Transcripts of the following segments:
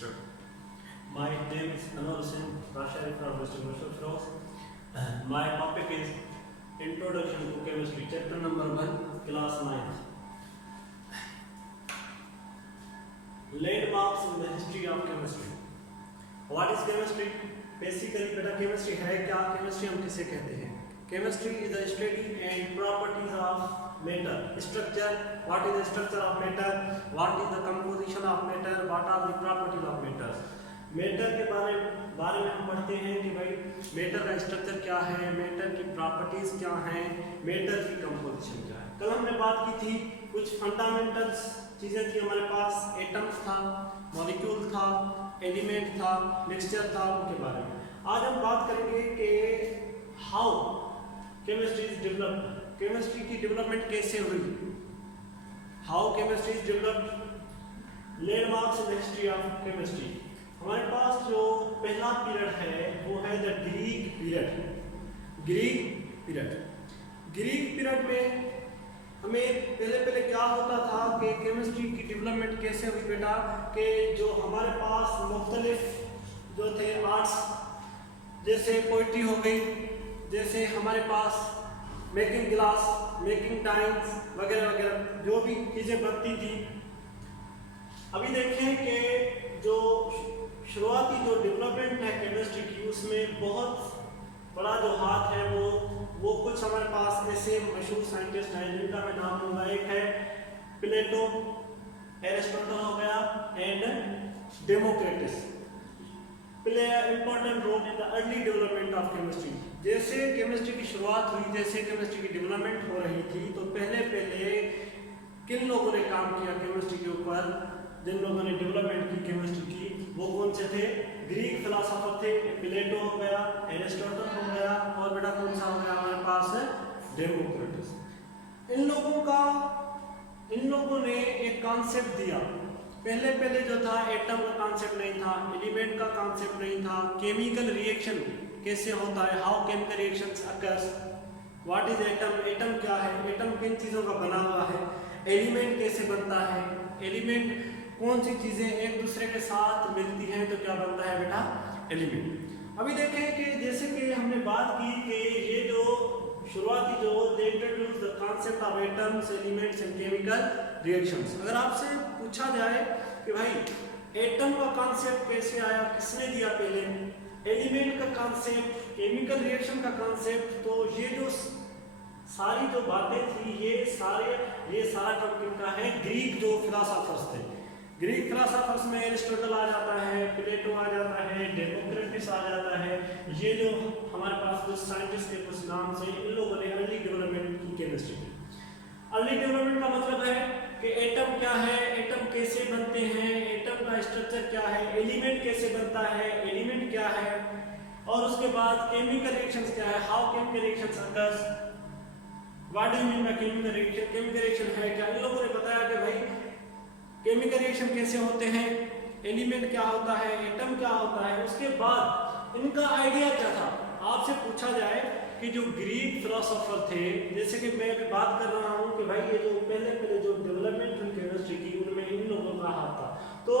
Start. My name is Anwar Hussain Rashari from West Bengal Firoz. My topic is Introduction to Chemistry, Chapter number 1, Class 9th. Landmarks in the history of chemistry. What is chemistry? Basically, बेटा chemistry है क्या? Chemistry हम किसे कहते हैं? Chemistry is the study and properties of matter. Structure. What is the structure of matter? What is the composition of matter? What are the properties of matter? Matter के बारे में हम पढ़ते हैं कि भाई मेटर का स्ट्रक्चर क्या है, मेटर की प्रॉपर्टीज क्या हैं, मेटर की कंपोजिशन क्या है। कल हमने बात की थी कुछ फंडामेंटल्स चीज़ें थी हमारे पास, एटम्स था, मॉलिक्यूल था, एलिमेंट था, मिक्सचर था, उनके बारे में। आज हम बात करेंगे कि how chemistry is developed, chemistry की डेवलपमेंट कैसे हुई, how chemistry is developed, landmarks in the history of chemistry. हमारे पास जो पहला पीरियड है वो है the Greek period. Greek period में हमें पहले क्या होता था कि केमिस्ट्री की डेवलपमेंट कैसे हुई बेटा, कि जो हमारे पास मुख्तलिफ जो थे आर्ट्स, जैसे पोइट्री हो गई, जैसे हमारे पास मेकिंग ग्लास, मेकिंग टाइम्स वगैरह वगैरह जो भी चीज़ें बनती थी। अभी देखें कि जो शुरुआती जो डेवलपमेंट है केमिस्ट्री की, उसमें बहुत बड़ा जो हाथ है वो कुछ हमारे पास ऐसे मशहूर साइंटिस्ट हैं जिनका मैं नाम लूँगा। एक है प्लेटो, एरिस्टोटल हो गया and Democritus. Play important role in the early development of chemistry. जैसे केमिस्ट्री की शुरुआत हुई, जैसे केमिस्ट्री की डेवलपमेंट हो रही थी, तो पहले किन लोगों ने काम किया केमिस्ट्री के ऊपर, जिन लोगों ने डेवलपमेंट की केमिस्ट्री की, वो कौन से थे? ग्रीक फिलोसोफर थे, प्लेटो हो गया, एरिस्टोटल हो गया, और बेटा कौन सा हो गया हमारे पास? डेमोक्रिटस। इन लोगों ने एक कॉन्सेप्ट दिया। पहले जो था एटम का कॉन्सेप्ट नहीं था, एलिमेंट का कॉन्सेप्ट नहीं था, केमिकल रिएक्शन कैसे होता है, how chemical reactions occurs, what is atom, atom क्या है, एटम किन चीज़ों का बना हुआ है, एलिमेंट कैसे बनता है, एलिमेंट कौन सी चीज़ें एक दूसरे के साथ मिलती हैं तो क्या बनता है बेटा? एलिमेंट। अभी देखें कि जैसे कि हमने बात की कि ये जो शुरुआती जो they introduce the concept of atoms, elements and chemical reactions. अगर आपसे पूछा जाए कि भाई एटम का कांसेप्ट कैसे आया, किसने दिया पहले, एलिमेंट का कांसेप्ट, केमिकल रिएक्शन का कांसेप्ट, तो ये जो सारी जो बातें थी ये सारा काम किनका है? ग्रीक जो फिलोसोफर्स थे। ग्रीक फिलोसोफर्स में एरिस्टोटल आ जाता है, प्लेटो आ जाता है, डेमोक्रिटस आ जाता है। ये जो हमारे पास कुछ साइंटिस्ट के कुछ नाम से इन लोगों ने अर्ली डेवलपमेंट की केमिस्ट्री की। अर्ली डेवलपमेंट का मतलब है कि एटम क्या है, एटम कैसे बनते हैं, एटम का स्ट्रक्चर क्या है, एलिमेंट कैसे बनता है, एलिमेंट क्या है, और उसके बाद केमिकल रिएक्शंस क्या है, how chemical reactions occurs, what do you mean by chemical reaction, chemical reaction है क्या। इन लोगों ने बताया कि भाई केमिकल रिएक्शन कैसे होते हैं, एलिमेंट क्या होता है, एटम क्या होता है। उसके बाद इनका आइडिया क्या था। आपसे पूछा जाए कि जो ग्रीक फिलोसोफर थे, जैसे कि मैं अभी बात कर रहा हूँ कि भाई ये जो पहले जो डेवलपमेंट हुई केमिस्ट्री की, उनमें इन लोगों का हाथ था, तो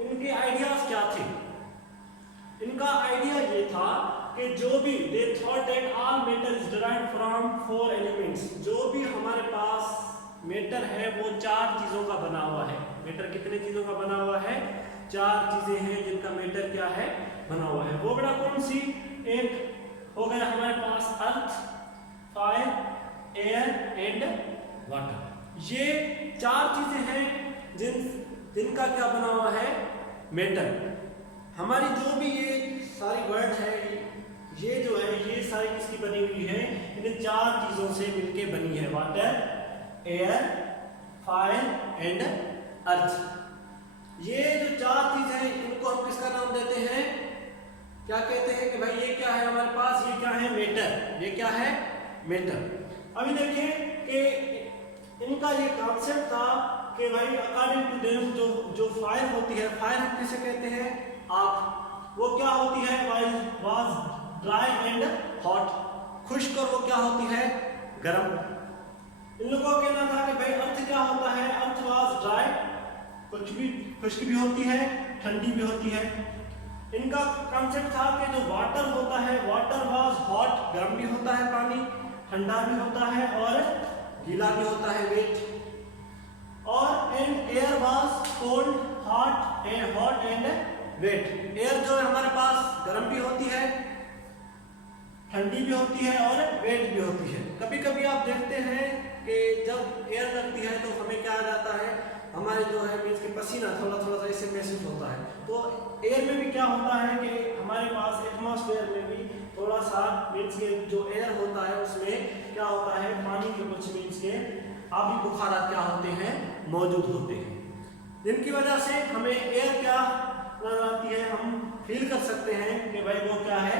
इनके आइडियाज क्या थे? इनका आइडिया ये था कि जो भी they thought that all matter is derived from 4 elements. जो भी हमारे पास मेटर है वो 4 चीज़ों का बना हुआ है। मेटर कितने चीज़ों का बना हुआ है? 4 चीज़ें हैं जिनका मेटर क्या है? बना हुआ है। वो बड़ा कौन सी? एक हो गया हमारे पास अर्थ, फायर, एयर एंड वाटर। ये 4 चीज़ें हैं जिनका क्या बना हुआ है? मेटर। हमारी जो भी ये सारी वर्ड है, ये जो है ये सारी किसकी बनी हुई है? इन 4 चीज़ों से मिलके बनी है। Water, air, fire and earth. ये जो 4 चीजें हैं इनको हम किसका नाम देते हैं? क्या कहते हैं कि भाई ये क्या है हमारे पास? ये क्या है? मेटर। ये क्या है? मेटर। अभी देखिए कि इनका ये कॉन्सेप्ट था कि भाई अकॉर्डिंग टू देम जो फायर होती है, फायर हम किसे कहते हैं? आग। वो क्या होती है? Was dry and hot. खुश्क और वो क्या होती है? गर्म। इन लोगों का कहना था कि भाई अर्थ क्या होता है? अर्थ वाज ड्राई कुछ भी खुश्क भी होती है, ठंडी भी होती है। इनका कॉन्सेप्ट था कि जो वाटर होता है, वाटर वाज हॉट, गर्म भी होता है पानी, ठंडा भी होता है और गीला भी होता है, वेट। और and air was cold, hot and wet. Air जो है हमारे पास गर्म भी होती है, ठंडी भी होती है और वेट भी होती है। कभी कभी आप देखते हैं कि जब एयर लगती है तो हमें क्या आ जाता है, हमारे जो है मीन्स के पसीना थोड़ा थोड़ा सा इससे महसूस होता है। तो एयर में भी क्या होता है कि हमारे पास एटमॉस्फेयर में भी थोड़ा सा मीन्स के जो एयर होता है उसमें क्या होता है, पानी के कुछ मीन्स के आबी बुखारात क्या होते हैं, मौजूद होते हैं, जिनकी वजह से हमें एयर क्या नजर आती है, हम फील कर सकते हैं कि भाई वो क्या है,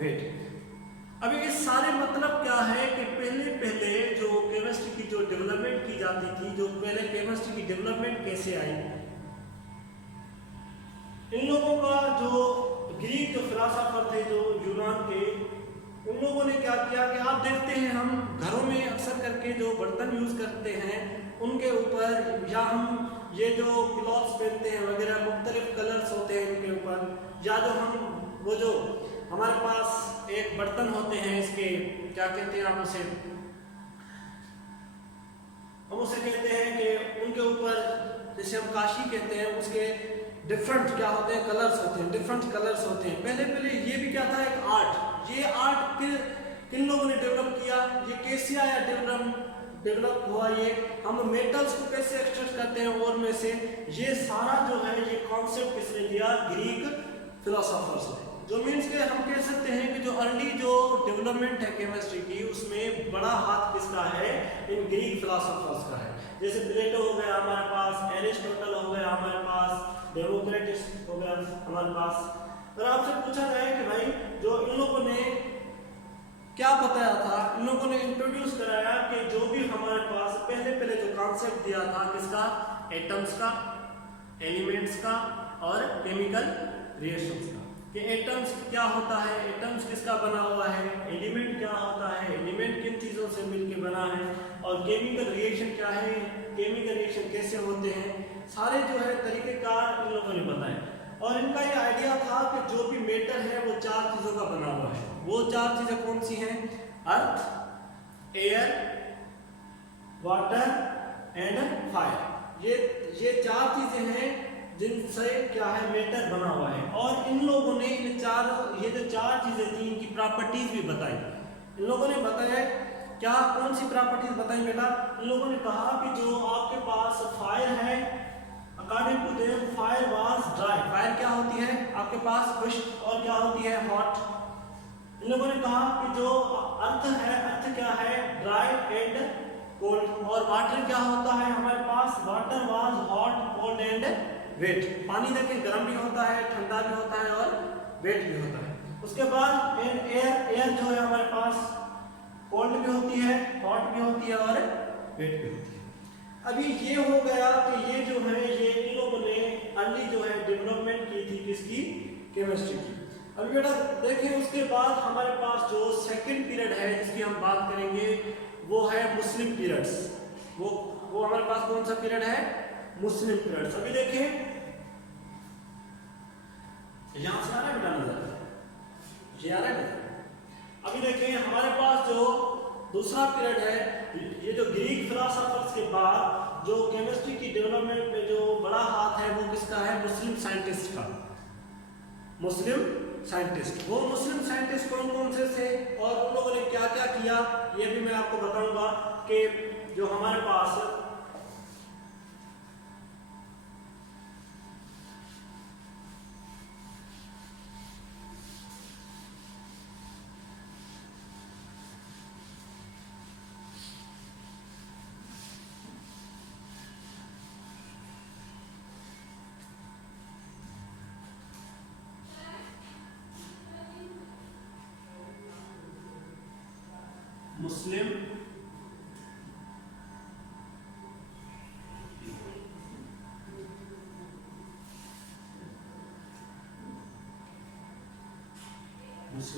वेट। अभी इस सारे मतलब क्या है कि पहले जो केमिस्ट्री की जो डेवलपमेंट की जाती थी, जो पहले केमिस्ट्री की डेवलपमेंट कैसे आई, इन लोगों का जो ग्रीक जो फिलासफर थे, जो यूनान के, उन लोगों ने क्या किया कि आप देखते हैं हम घरों में अक्सर करके जो बर्तन यूज करते हैं उनके ऊपर, या हम ये जो क्लॉथ्स पहनते हैं वगैरह, मुख्तलिफ कलर्स होते हैं उनके ऊपर, या जो हम वो जो हमारे पास एक बर्तन होते हैं, इसके क्या कहते हैं, आप उसे कहते हैं कि उनके ऊपर जैसे हम काशी कहते हैं, उसके डिफरेंट क्या होते हैं, कलर्स होते हैं, डिफरेंट कलर्स होते हैं। पहले ये भी क्या था, एक आर्ट। ये आर्ट किन लोगों ने डेवलप किया, ये कैसे आया, डेवलप हुआ, ये हम मेटल्स को कैसे एक्सट्रैक्ट करते हैं और में से, ये सारा जो है ये कॉन्सेप्ट किसने दिया, ग्रीक फिलोसोफर्स ने। जो मीन्स के हम कह सकते हैं कि जो अर्ली जो डेवलपमेंट है केमिस्ट्री की, उसमें बड़ा हाथ किसका है, इन ग्रीक फिलोसोफर्स का है। जैसे प्लेटो हो गया हमारे पास, एरिस्टोटल हो गया हमारे पास, डेमोक्रेटस हो गया हमारे पास। अगर आपसे पूछा जाए कि भाई जो इन लोगों ने क्या बताया था, इन लोगों ने इंट्रोड्यूस कराया कि जो भी हमारे पास पहले जो कॉन्सेप्ट दिया था किसका, एटम्स का, एलिमेंट्स का और केमिकल रिएक्शंस का, कि एटम्स क्या होता है, एटम्स किसका बना हुआ है, एलिमेंट क्या होता है, एलिमेंट किन चीज़ों से मिलकर बना है, और केमिकल रिएक्शन क्या है, केमिकल रिएक्शन कैसे होते हैं, सारे जो है तरीक़ेकार इन लोगों ने बताए। और इनका ये आइडिया था कि जो भी मेटर है वो 4 चीज़ों का बना हुआ है। वो 4 चीज़ें कौन सी हैं, अर्थ, एयर, वाटर एंड फायर। ये 4 चीज़ें हैं जिनसे क्या है, मेटर बना हुआ है। और इन लोगों ने ये जो 4 चीजें थी, इनकी प्रॉपर्टीज भी बताई। इन लोगों ने बताया क्या, कौन सी प्रॉपर्टीज बताई बेटा, इन लोगों ने कहा कि जो आपके पास फायर है, according to them fire was dry. Fire क्या होती है आपके पास, खुश्क, और क्या होती है, हॉट। इन लोगों ने कहा कि जो अर्थ है, अर्थ क्या है, ड्राई एंड कोल्ड। और वाटर क्या होता है हमारे पास, water was hot, cold and wet. पानी देखिए गर्म भी होता है, ठंडा भी होता है और वेट भी होता है। उसके बाद एयर जो है हमारे पास कोल्ड भी होती है, हॉट भी होती है और वेट भी होती है। अभी ये हो गया कि ये जो है ये इन लोगों ने अर्ली जो है डेवलपमेंट की थी किसकी, केमिस्ट्री की। अभी बेटा देखिए उसके बाद हमारे पास जो सेकंड पीरियड है जिसकी हम बात करेंगे वो है मुस्लिम पीरियड्स। वो हमारे पास कौन सा पीरियड है, मुस्लिम पीरियड्स। अभी देखिए यहां से आ रहा है बेटा नजर, ये आ रहा है। अभी देखिए हमारे पास जो दूसरा पीरियड है, ये जो ग्रीक फिलोसोफर्स के बाद जो केमिस्ट्री की डेवलपमेंट में जो बड़ा हाथ है वो किसका है, मुस्लिम साइंटिस्ट का। मुस्लिम साइंटिस्ट, वो मुस्लिम साइंटिस्ट कौन कौन से थे और उन लोगों ने क्या क्या किया, ये भी मैं आपको बताऊंगा। कि जो हमारे पास मुस्लिम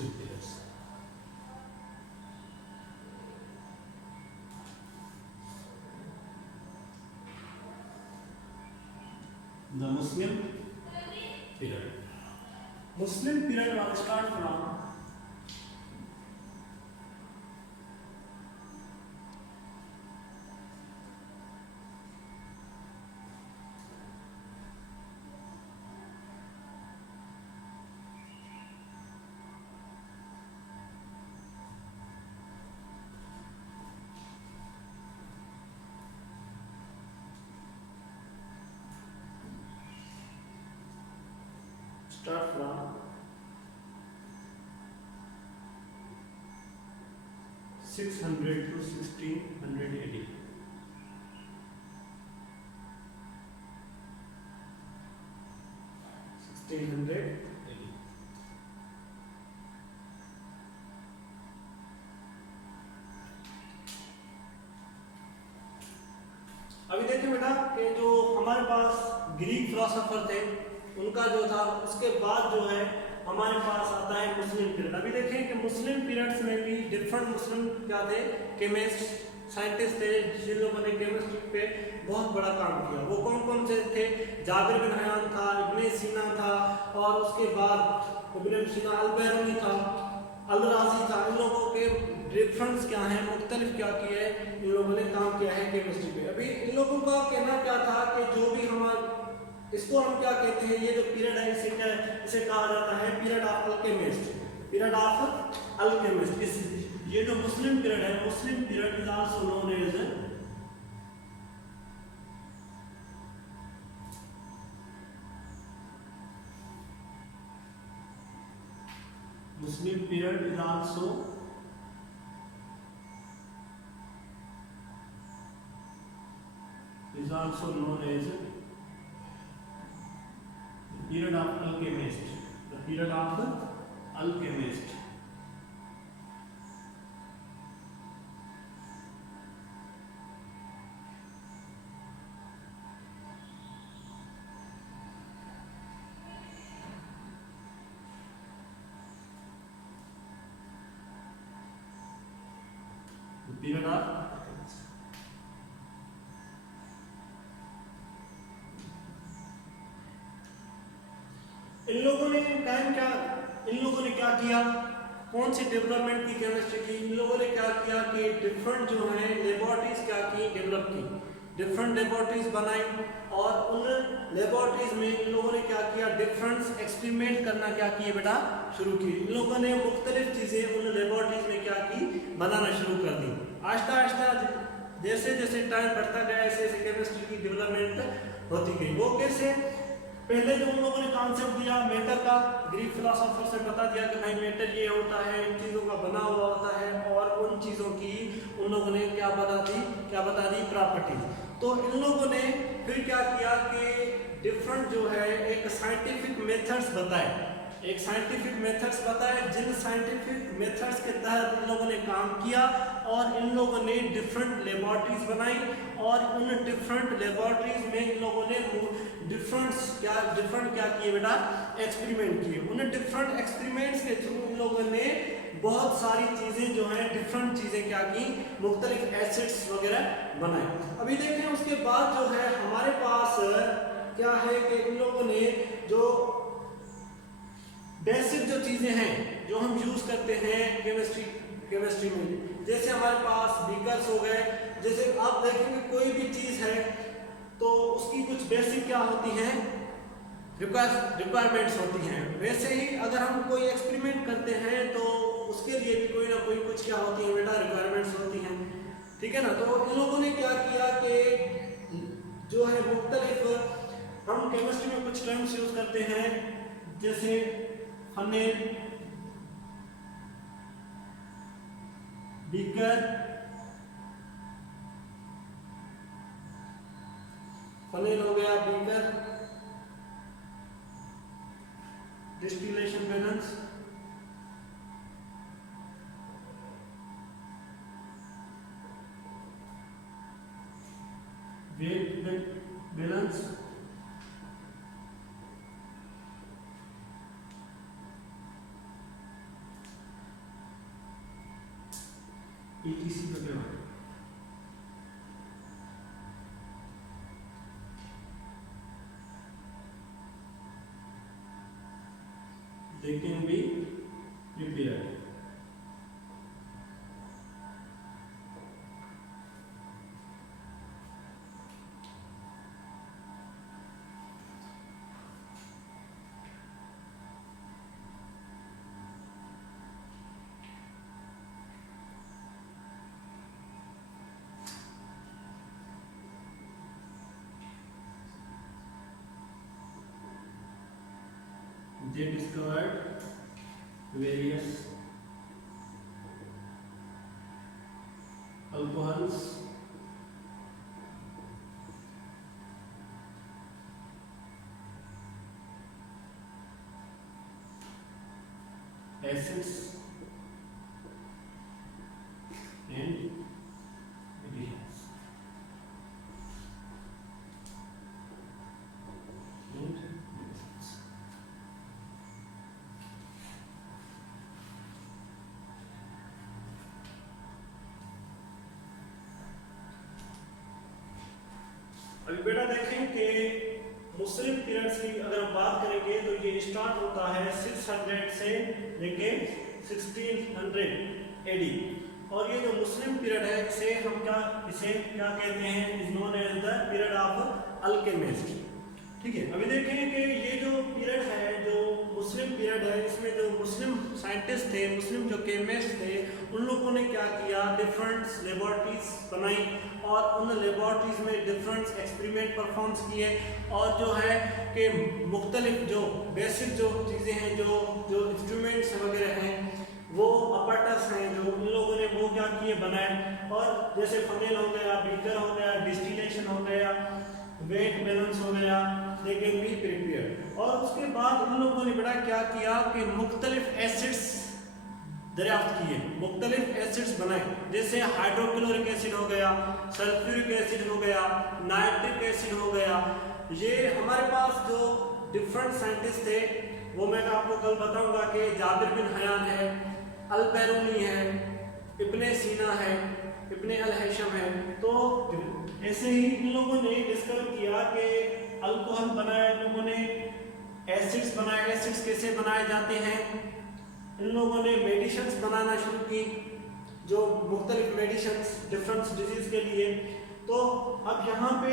periods. the Muslim period. Muslim period will start from start from 600 to 1600 AD. 1600 AD. अभी देखिए बेटा कि जो हमारे पास ग्रीक फिलोसोफर थे उनका जो था, उसके बाद जो है हमारे पास आता है मुस्लिम पीरियड। अभी देखें कि मुस्लिम पीरियड्स में भी डिफरेंट मुस्लिम क्या थे, केमिस्ट, साइंटिस्ट थे, जिन लोगों ने केमिस्ट्री पे बहुत बड़ा काम किया। वो कौन कौन से थे? जाबिर बिन हयान था, इब्ने सीना था, और उसके बाद इब्ने सीना, अल-बैरूनी था, अल-राज़ी था। इन लोगों के डिफरेंस क्या है, मुख्तलिफ क्या किए इन लोगों ने काम किया है केमिस्ट्री पे। अभी इन लोगों का कहना क्या था कि जो भी हमारा, इसको हम क्या कहते हैं, ये जो पीरियड है इसे कहा जाता है period of alchemist. Period of alchemist. ये जो मुस्लिम पीरियड है, Muslim period is also known as Muslim period is also known as the period of alchemist. The period of the alchemist. Period of इन लोगों ने क्या किया, कौन सी development की chemistry की? इन लोगों ने क्या किया कि डिफरेंट जो है लेबोरेटरीज क्या की, डेवलप की, डिफरेंट लेबोरेटरीज बनाई, और उन लेबोरेटरीज में इन लोगों ने क्या किया, डिफरेंट एक्सपेरिमेंट करना क्या किए बेटा, शुरू किए। इन लोगों ने मुख्तलिफ चीज़ें उन लेबोरेटरीज में क्या की, बनाना शुरू कर दी। आहिस्ता आहिस्ता जैसे जैसे टाइम बढ़ता गया, ऐसे ऐसे केमिस्ट्री की डेवलपमेंट होती गई। वो कैसे? पहले जो उन लोगों ने कॉन्सेप्ट दिया मैटर का, ग्रीक फिलोसोफर से बता दिया कि भाई मैटर ये होता है, इन चीज़ों का बना हुआ होता है, और उन चीज़ों की उन लोगों ने क्या बता दी प्रॉपर्टीज। तो इन लोगों ने फिर क्या किया कि डिफरेंट जो है एक साइंटिफिक मेथड्स बताए, जिन साइंटिफिक मेथड्स के तहत इन लोगों ने काम किया, और इन लोगों ने डिफरेंट लेबोरेटरीज बनाई, और उन डिफरेंट लेबोरेटरीज में इन लोगों ने डिफरेंट क्या किए बेटा, एक्सपेरिमेंट किए। उन डिफरेंट एक्सपेरिमेंट्स के थ्रू इन लोगों ने बहुत सारी चीज़ें जो हैं, डिफरेंट चीज़ें क्या की, मुख्तलिफ एसिड्स वगैरह बनाए। अभी देखें उसके बाद जो है हमारे पास क्या है कि इन लोगों ने जो बेसिक जो चीज़ें हैं जो हम यूज़ करते हैं केमिस्ट्री में, जैसे हमारे पास बीकर्स हो गए, जैसे आप देखेंगे कोई भी चीज़ है तो उसकी कुछ बेसिक क्या होती हैं, रिक्वायरमेंट्स होती हैं। वैसे ही अगर हम कोई एक्सपेरिमेंट करते हैं तो उसके लिए भी कोई ना कोई कुछ क्या होती है बेटा, रिक्वायरमेंट्स होती हैं, ठीक है ना। तो इन लोगों ने क्या किया कि जो है मुख्तलिफ, हम केमिस्ट्री में कुछ टर्म्स यूज़ करते हैं, जैसे फनेल, बीकर, फनेल हो गया, beaker, distillation balance, weight balance, ETC वगैरह। they can be prepared. They discovered various alcohols, acids and reagents. अभी बेटा देखें कि मुस्लिम पीरियड्स की अगर हम बात करेंगे तो ये स्टार्ट होता है 600 से लेके 1600 एडी। और ये जो मुस्लिम पीरियड है इसे क्या कहते हैं, is known as the period of alchemist. ठीक है, अभी देखें कि ये जो पीरियड है, जो मुस्लिम पीरियड है, इसमें जो मुस्लिम साइंटिस्ट थे, मुस्लिम जो केमिस्ट थे, उन लोगों ने क्या किया, डिफरेंट लेबोरेटरीज बनाई और उन लेबोरेटरीज में डिफरेंट एक्सपेरिमेंट परफॉर्म्स किए। और जो है कि मुख्तलिफ जो बेसिक जो चीज़ें हैं, जो इंस्ट्रूमेंट्स वगैरह हैं, वो अपैरेटस हैं, जो उन लोगों ने वो क्या किए, बनाए। और जैसे फनेल हो गया, बीकर हो गया, डिस्टिलेशन हो गया, वेट बैलेंस हो गया, दे कैन बी प्रिपेयर्ड। और उसके बाद उन लोगों ने बड़ा क्या किया कि मुख्तलिफ एसिड्स दरियाफ्त किए, मुख्तलिफ एसिड्स बनाए, जैसे हाइड्रोक्लोरिक एसिड हो गया, सल्फ्यूरिक एसिड हो गया, नाइट्रिक एसिड हो गया। ये हमारे पास जो डिफरेंट साइंटिस्ट थे वो मैं आपको कल बताऊंगा कि जाबिर बिन हयान है, अल बैरूनी है, इब्ने सीना है, इब्ने अल हैशम है। तो ऐसे ही इन लोगों ने डिस्कवर किया कि अल्कोहल बनाया, इन लोगों ने एसिड्स बनाए। एसिड्स कैसे बनाए जाते हैं, इन लोगों ने मेडिसिन्स बनाना शुरू की, जो मुख्तलिफ मेडिसिन्स डिफरेंट डिजीज के लिए। तो अब यहाँ पे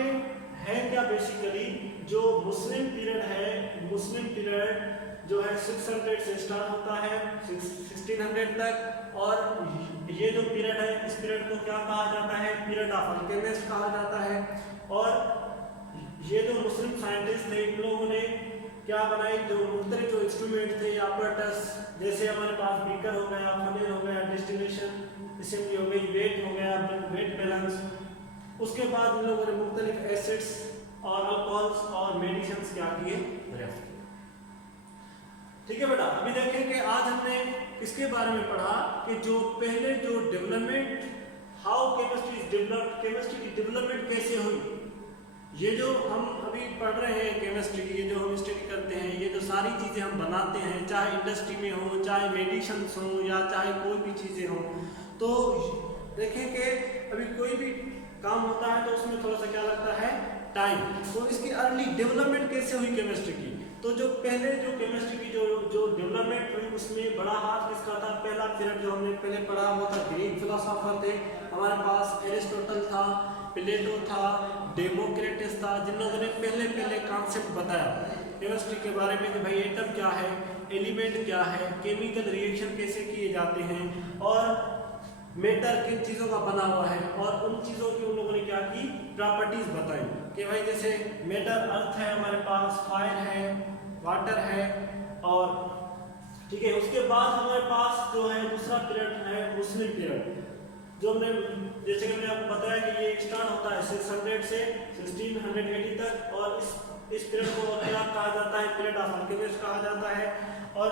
है क्या, बेसिकली जो मुस्लिम पीरियड है, मुस्लिम पीरियड जो है 600 से स्टार्ट होता है 1600 तक। और ये जो पीरियड है, इस पीरियड को क्या कहा जाता है, पीरियड ऑफ अल्केमिस्ट कहा जाता है। और ये जो मुस्लिम साइंटिस्ट थे, इन लोगों ने क्या बनाई, जो मुख्तलिफ जो इंस्ट्रूमेंट थे, अपैरेटस, जैसे हमारे पास बीकर हो गया, फनेल हो गया, डिस्टिलेशन असेंबली हो गई, वेट हो गया, वेट बैलेंस। उसके बाद इन लोगों ने मुख्तलिफ एसिड्स और अल्कोहल्स और मेडिसिन्स क्या किए, दरियाफ्त किए। ठीक है बेटा, अभी देखें कि आज हमने इसके बारे में पढ़ा कि जो पहले जो development, how chemistry is developed, chemistry की डेवलपमेंट कैसे हुई। ये जो हम अभी पढ़ रहे हैं केमिस्ट्री, ये जो हम स्टडी करते हैं, ये जो सारी चीज़ें हम बनाते हैं, चाहे इंडस्ट्री में हो, चाहे मेडिसिन्स हो, या चाहे कोई भी चीज़ें हो, तो देखें कि अभी कोई भी काम होता है तो उसमें थोड़ा सा क्या लगता है, टाइम। तो इसकी अर्ली डेवलपमेंट कैसे हुई केमिस्ट्री की, तो जो पहले जो केमिस्ट्री की जो डेवलपमेंट हुई, उसमें बड़ा हाथ किसका था। पहला पीरियड जो हमने पहले पढ़ा वो था, ग्रीक फिलोसोफर थे हमारे पास, एरिस्टोटल था, प्लेटो था, डेमोक्रेटस था, जिन लोगों ने पहले कॉन्सेप्ट बताया केमिस्ट्री के बारे में कि भाई एटम क्या है, एलिमेंट क्या है, केमिकल रिएक्शन कैसे किए जाते हैं, और मेटर किन चीज़ों का बना हुआ है, और उन चीज़ों की उन लोगों ने क्या की, प्रॉपर्टीज बताई कि भाई जैसे मेटर अर्थ है हमारे पास, फायर है, वाटर है, और ठीक है। उसके बाद हमारे पास जो है दूसरा पीरियड है मुस्लिम पीरियड, जो हमने जैसे कि मैंने आपको बताया कि ये स्टार्ट होता है 600 से 1680 तक। और इस पीरियड को क्या कहा जाता है, पीरियड ऑफ अल्केमिस्ट कहा जाता है। और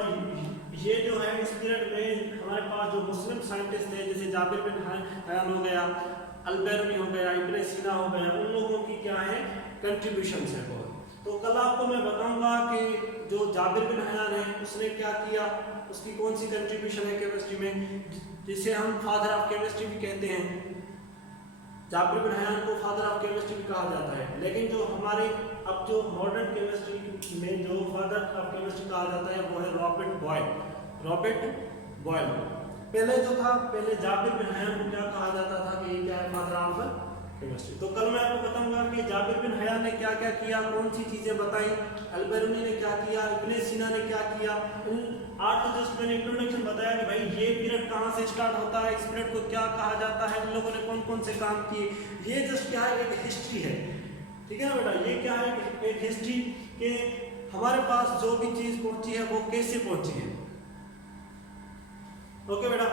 ये जो है इस पीरियड में हमारे पास जो मुस्लिम साइंटिस्ट थे, जैसे जाबिर बिन हयान हो गया, अल बैरूनी हो गया, इब्ने सीना हो गया, उन लोगों की क्या है, कंट्रीब्यूशंस है बहुत। तो कल आपको मैं बताऊंगा कि जो जाबिर बिन हयान है उसने क्या किया, उसकी कौन सी कंट्रीब्यूशन है केमिस्ट्री में, जिसे हम फादर ऑफ केमिस्ट्री भी कहते हैं। जाबिर बिन हयान को फादर ऑफ केमिस्ट्री भी कहा जाता है। लेकिन जो हमारे अब जो मॉडर्न केमिस्ट्री में जो फादर ऑफ केमिस्ट्री कहा जाता है वो है रॉबर्ट बॉयल। पहले जो था, पहले जाबिर बिन हयान को क्या कहा जाता था कि ये क्या है, फादर ऑफ केमिस्ट्री। तो कल मैं आपको बताऊंगा कि जाबिर बिन हयान ने क्या क्या किया, कौन सी चीजें बताई, अल-बिरूनी ने क्या किया, इब्ने सीना ने क्या किया। इन आठ तो जस्ट मैंने इंट्रोडक्शन बताया कि भाई ये पीरियड कहाँ से स्टार्ट होता है, इस पीरियड को क्या कहा जाता है, इन लोगों ने कौन कौन से काम किए। ये जस्ट क्या है, एक हिस्ट्री है, ठीक है ना बेटा। ये क्या है, एक हिस्ट्री के हमारे पास जो भी चीज पहुंची है वो कैसे पहुंची है। ओके बेटा।